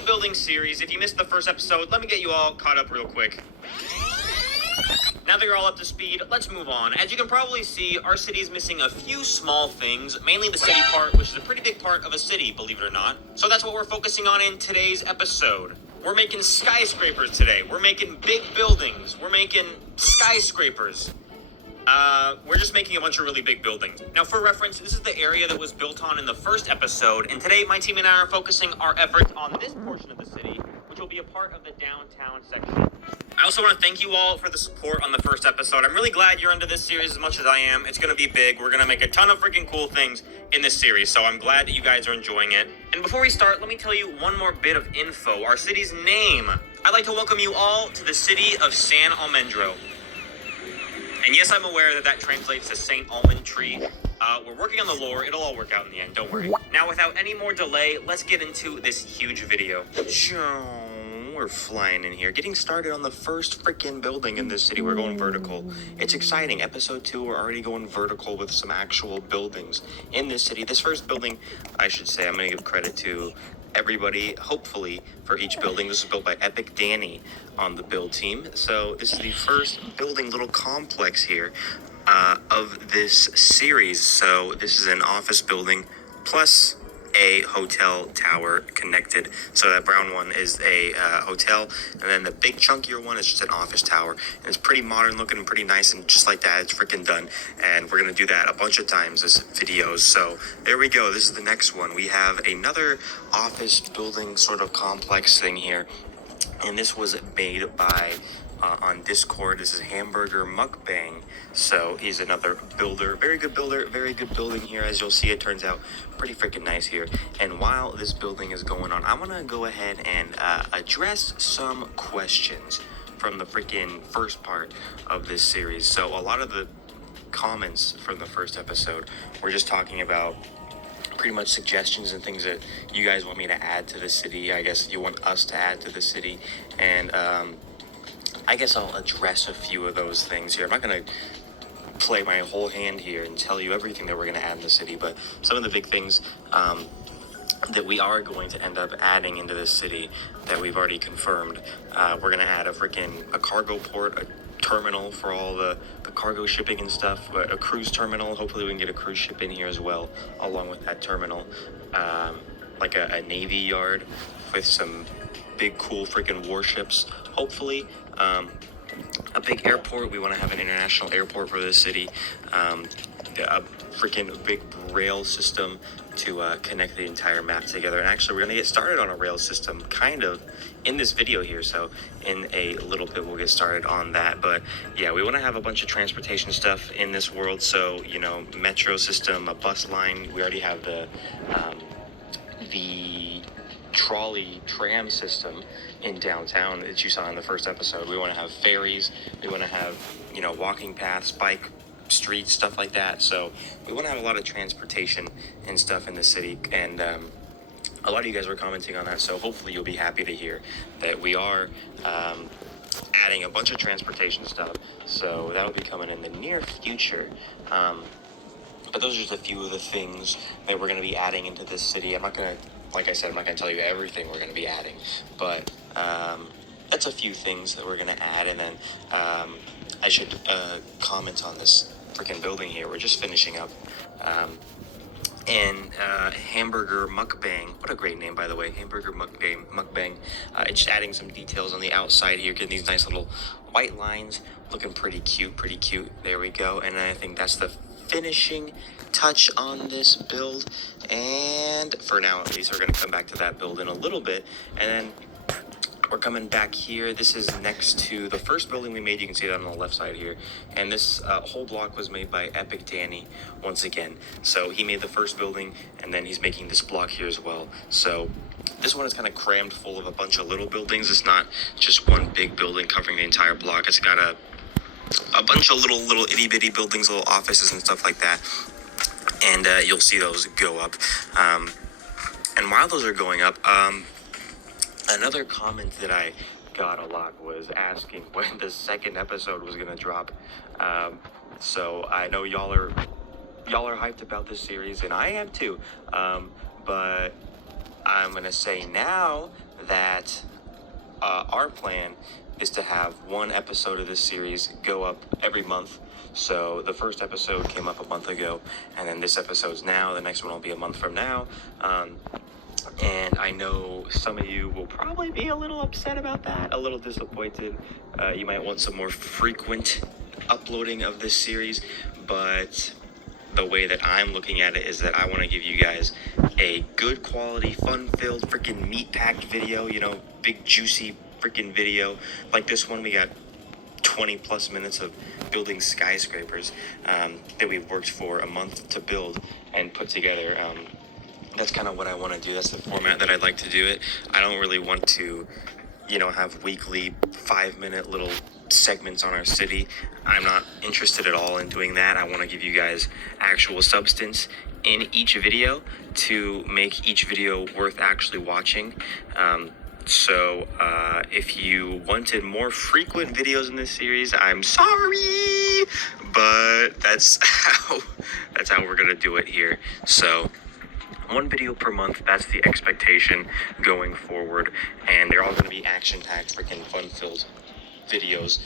city building series. If you missed the first episode, let me get you all caught up real quick. Now that you're all up to speed, let's move on. As you can probably see, our city is missing a few small things, mainly the city part, which is a pretty big part of a city, believe it or not. So that's what we're focusing on in today's episode. We're making skyscrapers today. We're making big buildings. We're making skyscrapers. We're just making a bunch of really big buildings. Now, for reference, this is the area that was built on in the first episode, and today my team and I are focusing our efforts on this portion of the city, which will be a part of the downtown section. I also want to thank you all for the support on the first episode. I'm really glad you're into this series as much as I am. It's going to be big. We're going to make a ton of freaking cool things in this series, so I'm glad that you guys are enjoying it. And before we start, let me tell you one more bit of info. Our city's name. I'd like to welcome you all to the city of San Almendro. And yes, I'm aware that that translates to Saint Almond Tree. We're working on the lore. It'll all work out in the end. Don't worry. Now, without any more delay, let's get into this huge video. We're flying in here. Getting started on the first freaking building in this city. We're going vertical. It's exciting. Episode 2, we're already going vertical with some actual buildings in this city. This first building, I should say, I'm going to give credit to everybody, hopefully, for each building. This was built by Epic Danny on the build team. So this is the first building little complex here of this series. So this is an office building plus a hotel tower connected. So that brown one is a hotel, and then the big chunkier one is just an office tower. And it's pretty modern looking and pretty nice, and just like that, it's freaking done. And we're gonna do that a bunch of times as videos. So there we go. This is the next one. We have another office building sort of complex thing here, and this was made by on Discord. This is Hamburger Mukbang. So he's another builder, very good building here. As you'll see, it turns out pretty freaking nice here. And while this building is going on, I want to go ahead and address some questions from the freaking first part of this series. So a lot of the comments from the first episode were just talking about pretty much suggestions and things that you guys want me to add to the city. I guess you want us to add to the city, and I guess I'll address a few of those things here. I'm not going to play my whole hand here and tell you everything that we're going to add in the city, but some of the big things that we are going to end up adding into this city that we've already confirmed. We're going to add a cargo port, a terminal for all the cargo shipping and stuff, a cruise terminal. Hopefully we can get a cruise ship in here as well, along with that terminal. Like a navy yard with some big cool freaking warships, hopefully. A big airport. We want to have an international airport for this city. A freaking big rail system to connect the entire map together. And actually, we're going to get started on a rail system kind of in this video here. So in a little bit, we'll get started on that. But yeah, we want to have a bunch of transportation stuff in this world. So, you know, metro system, a bus line. We already have the trolley tram system in downtown that you saw in the first episode. We want to have ferries. We want to have, you know, walking paths, bike streets, stuff like that. So we want to have a lot of transportation and stuff in the city. And a lot of you guys were commenting on that. So hopefully you'll be happy to hear that we are adding a bunch of transportation stuff. So that'll be coming in the near future. But those are just a few of the things that we're going to be adding into this city. Like I said, I'm not going to tell you everything we're going to be adding, but that's a few things that we're going to add. And then I should comment on this freaking building here. We're just finishing up. And Hamburger Mukbang, what a great name, by the way, Hamburger Mukbang. It's just adding some details on the outside here, getting these nice little white lines, looking pretty cute. There we go. And I think that's the finishing touch on this build, and for now at least, we're going to come back to that build in a little bit. And then we're coming back here. This is next to the first building we made. You can see that on the left side here, and this whole block was made by Epic Danny once again. So he made the first building, and then he's making this block here as well. So this one is kind of crammed full of a bunch of little buildings. It's not just one big building covering the entire block. It's got a bunch of little itty bitty buildings, little offices and stuff like that. And you'll see those go up. And while those are going up, another comment that I got a lot was asking when the second episode was going to drop. So I know y'all are hyped about this series, and I am too. But I'm going to say now that our plan is to have one episode of this series go up every month. So the first episode came up a month ago, and then this episode's now. The next one will be a month from now. And I know some of you will probably be a little upset about that, a little disappointed. You might want some more frequent uploading of this series, but the way that I'm looking at it is that I want to give you guys a good quality, fun-filled, freaking meat-packed video, big, juicy freaking video. Like this one, we got 20 plus minutes of building skyscrapers that we've worked for a month to build and put together. That's kind of what I want to do. That's the format that I'd like to do it. I don't really want to, have weekly 5-minute little segments on our city. I'm not interested at all in doing that. I want to give you guys actual substance in each video to make each video worth actually watching. So if you wanted more frequent videos in this series, I'm sorry, but that's how we're gonna do it here. So one video per month, that's the expectation going forward, and they're all going to be action-packed, freaking fun-filled videos,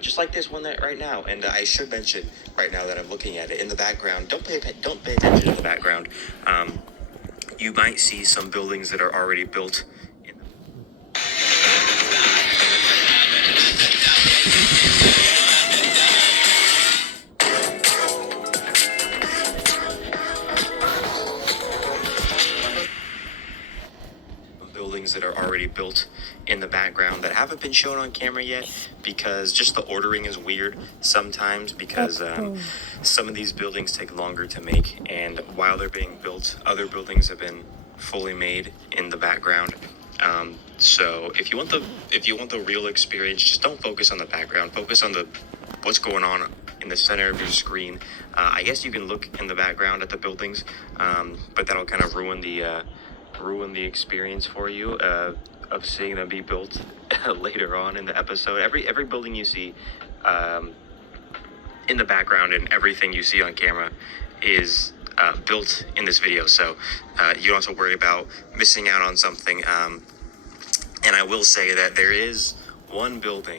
just like this one that right now. And I should mention right now that I'm looking at it in the background, don't pay attention to the background. You might see some buildings that are already built. Buildings that are already built in the background that haven't been shown on camera yet, because just the ordering is weird sometimes, because some of these buildings take longer to make, and while they're being built, other buildings have been fully made in the background. So if you want the real experience, just don't focus on the background, focus on what's going on in the center of your screen. I guess you can look in the background at the buildings, but that'll kind of ruin the experience for you of seeing them be built later on in the episode. Every building you see in the background and everything you see on camera is built in this video, so you don't have to worry about missing out on something. And I will say that there is one building